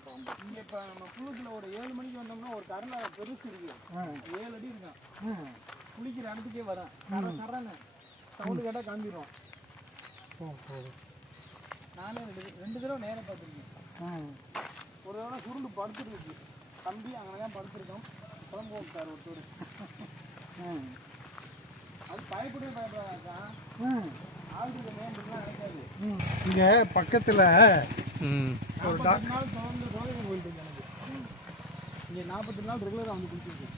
பாம்பு இங்கே இப்போ நம்ம புழுக்கில் ஒரு ஏழு மணிக்கு வந்தோம்னா ஒரு கடலை பெருசு இருக்கு ஆ ஏழு அடி இருக்கான் குளிக்கிற இடத்துக்கே வரேன் சர சரன்னு சவுண்டு கேட்டால் கிளம்பிடுவோம் நானே ரெண்டு ரெண்டு தடவை நேரம் பார்த்துருக்கேன் ஒரு தடவை சுருண்டு படுத்துருக்கு தம்பி அங்கே தான் படுத்துருக்கோம் குழம்பு விட்டார் ஒருத்தர் அது பயப்படவே பயப்படாதாக்கா ம். ஆள் இருக்க மேம்பட்டுலாம் நினைக்காது இங்கே பக்கத்தில் ம். நாற்பத்தெட்டு நாள் தொடர்ந்து போயிட்டு இருக்கு எனக்கு. இங்கே நாற்பத்தெட்டு நாள் ரெகுலராக வந்து குடிச்சிருக்கு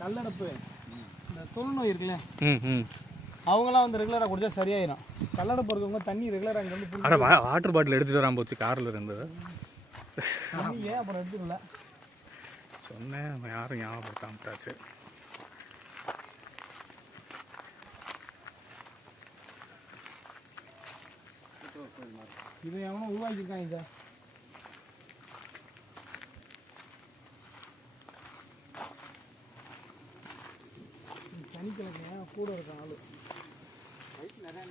கல்லடப்பு. இந்த தொழுநோய் இருக்குல்ல? ம் ம். அவங்களாம் வந்து ரெகுலராக குடிச்சா சரியாயிரும். கல்லடப்பு இருக்கவங்க தண்ணி ரெகுலராக இங்கே வந்து அட வா வாட்டர் பாட்டில் எடுத்துகிட்டு வராம போச்சு காரில் இருந்து. ஏன் அப்புறம் எடுத்துக்கல. சொன்னேன் யாரும் ஞாபகப்படுத்தாமட்டாச்சு இதை எவனும் உருவாக்கியிருக்கான் இதை. சனிக்கிழமை கூட இருக்கான் ஆளு. நிறையா